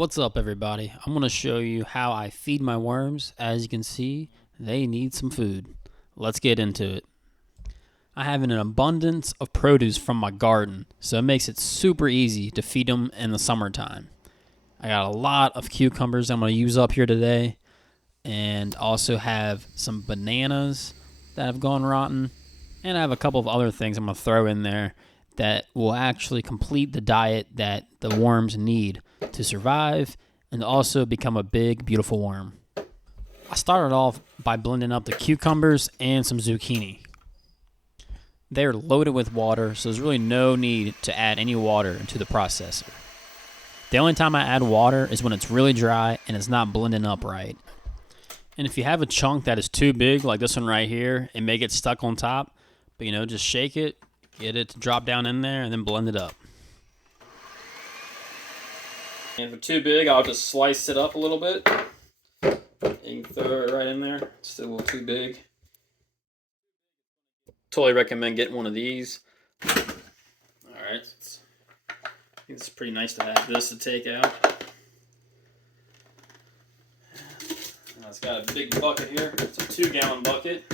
What's up, everybody? I'm going to show you how I feed my worms. As you can see, they need some food. Let's get into it. I have an abundance of produce from my garden, so it makes it super easy to feed them in the summertime. I got a lot of cucumbers I'm going to use up here today, and also have some bananas that have gone rotten, and I have a couple of other things I'm going to throw in there that will actually complete the diet that the worms need to survive and also become a big, beautiful worm. I started off by blending up the cucumbers and some zucchini. They're loaded with water, so there's really no need to add any water into the processor. The only time I add water is when it's really dry and it's not blending up right. And if you have a chunk that is too big, like this one right here, it may get stuck on top, but just shake it, get it to drop down in there, and then blend it up. And if it's too big, I'll just slice it up a little bit. You can throw it right in there. It's still a little too big. Totally recommend getting one of these. Alright, I think it's pretty nice to have this to take out. It's got a big bucket here. It's a 2-gallon bucket.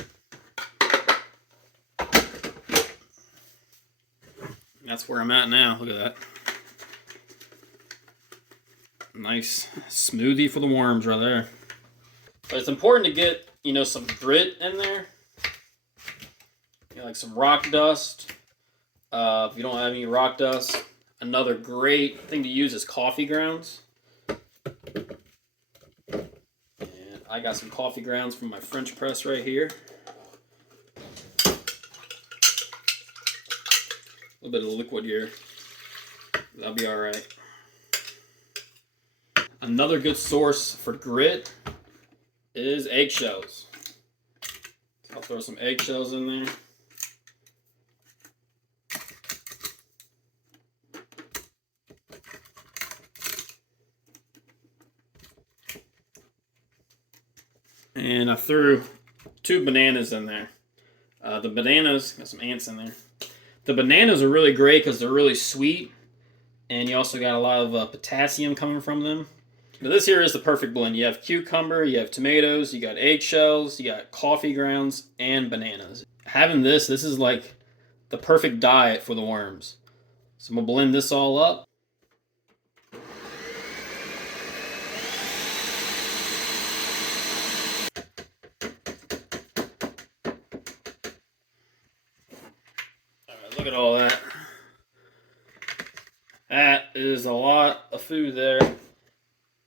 That's where I'm at now. Look at that. Nice smoothie for the worms right there. But it's important to get, some grit in there. Like some rock dust. If you don't have any rock dust, another great thing to use is coffee grounds. And I got some coffee grounds from my French press right here. A little bit of liquid here. That'll be alright. Another good source for grit is eggshells. I'll throw some eggshells in there. And I threw 2 bananas in there. The bananas, got some ants in there. The bananas are really great because they're really sweet. And you also got a lot of potassium coming from them. Now this here is the perfect blend. You have cucumber, you have tomatoes, you got eggshells, you got coffee grounds, and bananas. Having this is like the perfect diet for the worms. So I'm going to blend this all up. Alright, look at all that. That is a lot of food there.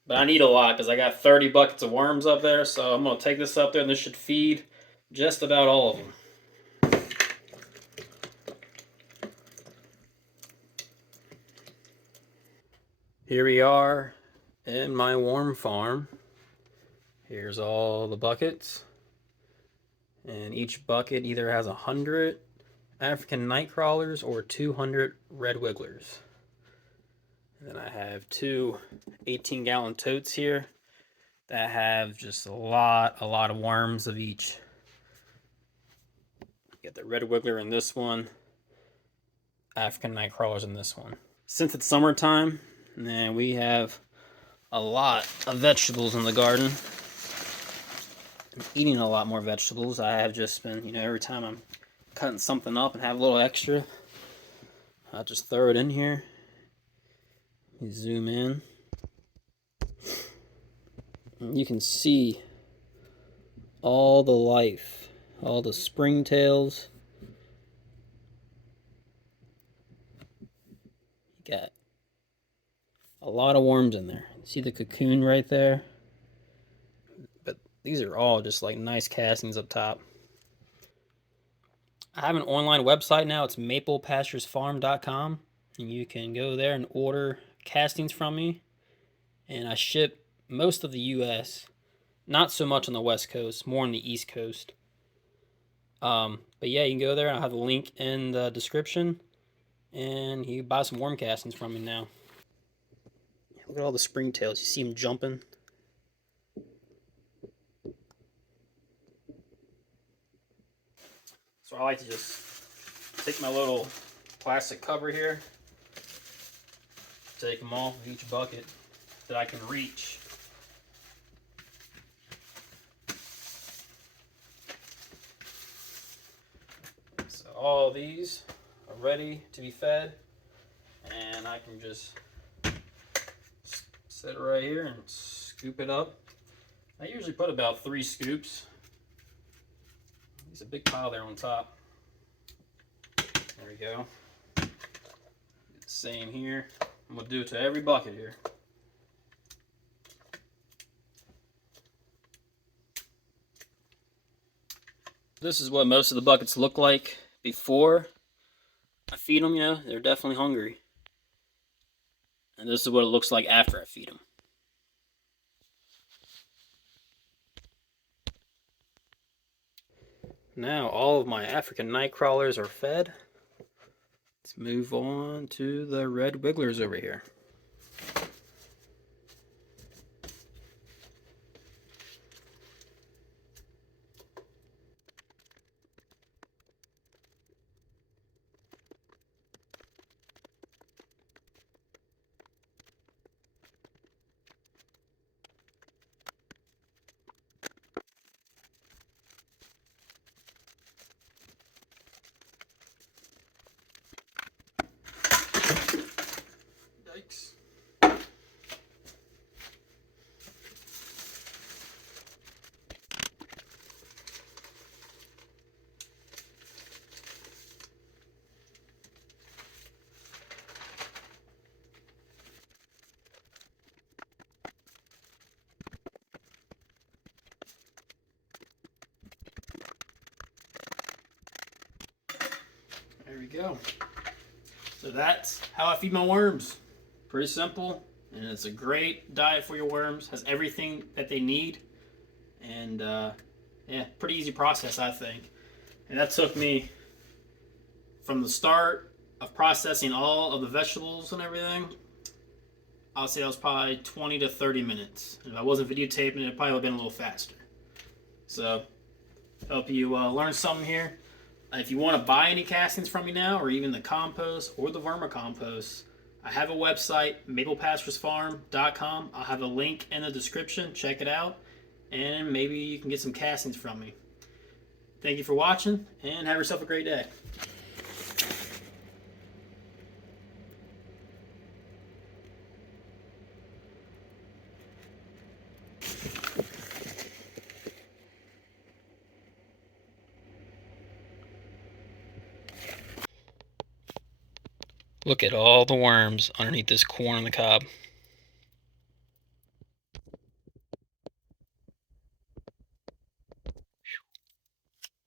But I need a lot because I got 30 buckets of worms up there. So I'm going to take this up there and this should feed just about all of them. Here we are in my worm farm. Here's all the buckets. And each bucket either has 100 African night crawlers or 200 red wigglers. And then I have 2 18-gallon totes here that have just a lot of worms of each. Get the red wiggler in this one, African night crawlers in this one. Since it's summertime, and we have a lot of vegetables in the garden. I'm eating a lot more vegetables. I have just been, every time I'm cutting something up and have a little extra, I'll just throw it in here. You zoom in. You can see all the life, all the springtails. You got a lot of worms in there. See the cocoon right there? But these are all just like nice castings up top. I have an online website now. It's maplepasturesfarm.com. And you can go there and order castings from me. And I ship most of the U.S. Not so much on the West Coast, more on the East Coast. But yeah, you can go there. I'll have a link in the description. And you can buy some worm castings from me now. Look at all the springtails. You see them jumping? So I like to just take my little plastic cover here, take them off of each bucket. that I can reach. So all these are ready to be fed, and I can just set it right here and scoop it up. I usually put about 3 scoops. There's a big pile there on top. There we go. Same here. I'm gonna do it to every bucket here. This is what most of the buckets look like before I feed them. You know, they're definitely hungry. And this is what it looks like after I feed them. Now all of my African night crawlers are fed. Let's move on to the red wigglers over here. Yikes. There we go. So that's how I feed my worms. Pretty simple, and it's a great diet for your worms. Has everything that they need, and yeah, pretty easy process, I think. And that took me from the start of processing all of the vegetables and everything. I'll say that was probably 20 to 30 minutes. And if I wasn't videotaping it, probably would have been a little faster. So, hope you learn something here. If you want to buy any castings from me now, or even the compost or the vermicompost, I have a website, maplepasturesfarm.com. I'll have a link in the description. Check it out, and maybe you can get some castings from me. Thank you for watching, and have yourself a great day. Look at all the worms underneath this corn on the cob.